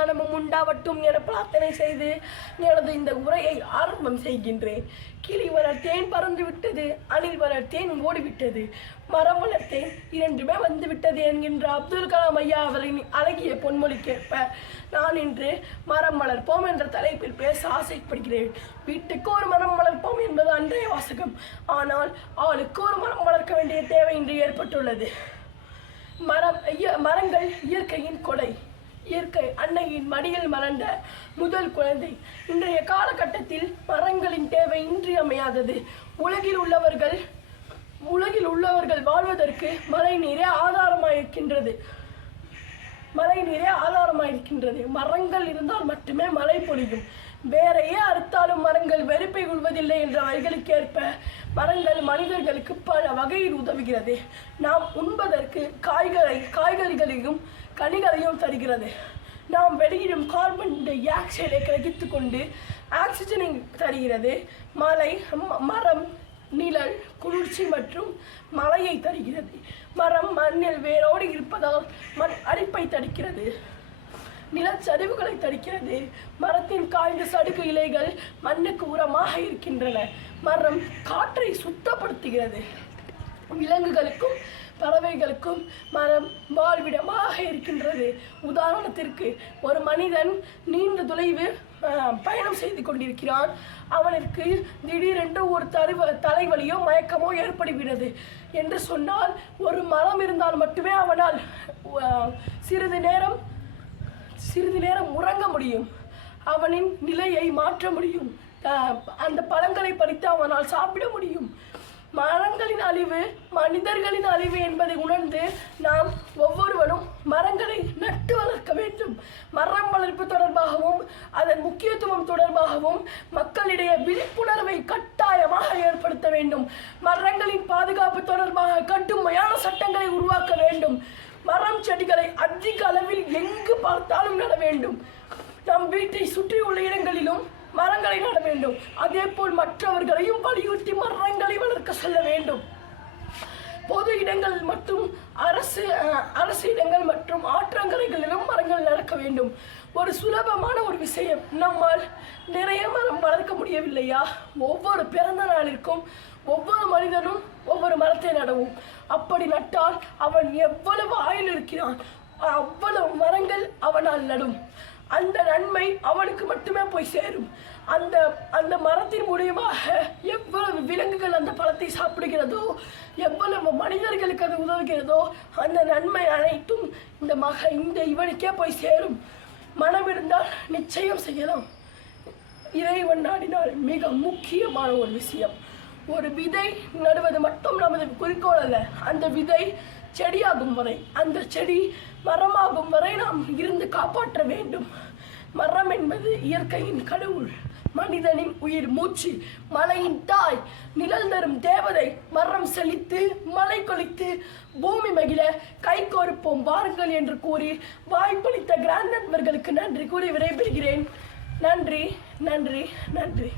சமாதானமும் உண்டாவட்டும் என பிரார்த்தனை செய்து எனது இந்த உரையை ஆரம்பம் செய்கின்றேன். கிளி வர தேன் பறந்து விட்டது அணில் வர தேன் ஓடிவிட்டது மரம் வளர்த்தேன் இரண்டுமே வந்து விட்டது என்கின்ற அப்துல் கலாம் ஐயா அவரின் அழகிய பொன்மொழிக்கேற்ப நான் இன்று மரம் வளர்ப்போம் என்ற தலைப்பில் பேச ஆசைப்படுகிறேன். வீட்டுக்கு ஒரு மரம் வளர்ப்போம் என்பது அன்றைய வாசகம். ஆனால் ஆளுக்கு ஒரு மரம் வளர்க்க வேண்டிய தேவை இன்று ஏற்பட்டுள்ளது. மரம் இய- மரங்கள் இயற்கையின் கொடை. இயற்கை அன்னையின் மடியில் மறந்த முதல் குழந்தை. இன்றைய காலகட்டத்தில் மரங்களின் தேவை இன்றியமையாதது உலகில் உள்ளவர்கள் உலகில் உள்ளவர்கள் வாழ்வதற்கு மழை நீரே ஆதாரமாயிருக்கின்றது. மழை நீரே ஆதாரமாயிருக்கின்றது. மரங்கள் இருந்தால் மட்டுமே மழை பொழியும். வேறையே அறுத்தாலும் மரங்கள் வெறுப்பை கொள்வதில்லை என்ற வரிகளுக்கேற்ப மரங்கள் மனிதர்களுக்கு பல வகையில் உதவுகிறது. நாம் உண்பதற்கு காய்களை காய்கறிகளையும் கனிகளையும் தருகிறது. நாம் வெளியிடும் கார்பன் டை ஆக்சைடை கிரகித்து கொண்டு ஆக்சிஜனை தருகிறது. மலை மரம் நிழல் குளிர்ச்சி மற்றும் மழையை தருகிறது. மரம் மண்ணில் வேரோடு இருப்பதால் மண் அரிப்பை தடுக்கிறது. நிலச்சரிவுகளை தடுக்கிறது. மரத்தின் காய்ந்த சடுகு இலைகள் மண்ணுக்கு உரமாக இருக்கின்றன. மரம் காற்றை சுத்தப்படுத்துகிறது. விலங்குகளுக்கும் பறவைகளுக்கும் மரம் வாழ்விடமாக இருக்கின்றது. உதாரணத்திற்கு ஒரு மனிதன் நீண்ட தொலைவு பயணம் செய்து கொண்டிருக்கிறான். அவனுக்கு திடீரென்று ஒரு தருவ தலைவலியோ மயக்கமோ ஏற்படுகிறது. என்று சொன்னால் ஒரு மரம் இருந்தால் மட்டுமே அவனால் சிறிது நேரம் சிறிது நேரம் உறங்க முடியும். அவனின் நிலையை மாற்ற முடியும். அந்த பழங்களை பறித்து அவனால் சாப்பிட முடியும். மரங்களின் அழிவு மனிதர்களின் அழிவு என்பதை உணர்ந்து நாம் ஒவ்வொருவரும் மரங்களை நட்டு வளர்க்க வேண்டும். மரம் வளர்ப்பு தொடர்பாகவும் அதன் முக்கியத்துவம் தொடர்பாகவும் மக்களிடையே விழிப்புணர்வை கட்டாயமாக ஏற்படுத்த வேண்டும். மரங்களின் பாதுகாப்பு தொடர்பாக கடுமையான சட்டங்களை உருவாக்க வேண்டும். மரம் செடிகளை அதிக அளவில் எங்கு பார்த்தாலும் நட வேண்டும். நம் வீட்டை சுற்றியுள்ள இடங்களிலும் மரங்களை நட வேண்டும். அதே போல் மற்றவர்களையும் வலியுறுத்தி மரங்களை வளர்க்க சொல்ல வேண்டும். பொது இடங்கள் மற்றும் அரசு அஹ், அரசு இடங்கள் மற்றும் ஆற்றங்கரைகளிலும் மரங்கள் நடக்க வேண்டும். ஒரு சுலபமான ஒரு விஷயம் நம்மால் நிறைய மரம் வளர்க்க முடியவில்லையா? ஒவ்வொரு பிறந்த நாளிற்கும் ஒவ்வொரு மனிதனும் ஒவ்வொரு மரத்தை நடவும். அப்படி நட்டால் அவன் எவ்வளவு ஆயுள் இருக்கிறான் அவ்வளவு மரங்கள் அவனால் நடும். அந்த நன்மை அவனுக்கு மட்டுமே போய் சேரும். அந்த அந்த மரத்தின் மூலியமாக எவ்வளவு விலங்குகள் அந்த பழத்தை சாப்பிடுகிறதோ எவ்வளவு மனிதர்களுக்கு அது உதவுகிறதோ அந்த நன்மை அனைத்தும் இந்த மக இந்த இவனுக்கே போய் சேரும். மனம் இருந்தால் நிச்சயம் செய்யலாம். இறைவன் நாடினால் மிக முக்கியமான ஒரு விஷயம். ஒரு விதை நடுவது மட்டும் நமது குறிக்கோள் அல்ல. அந்த விதை செடியாகும் வரை அந்த செடி மரமாகும் வரை நாம் இருந்து காப்பாற்ற வேண்டும். மரம் என்பது இயற்கையின் கடவுள் மனிதனின் உயிர் மூச்சு மலையின் தாய் நிழல் தரும் தேவதை. மரம் செழித்து மலை கொளித்து பூமி மகிழ கை கோருப்போம் வாருங்கள் என்று கூறி வாய்ப்பளித்த கிராண்ட் நண்பர்களுக்கு நன்றி கூறி விடைபெறுகிறேன். நன்றி நன்றி நன்றி.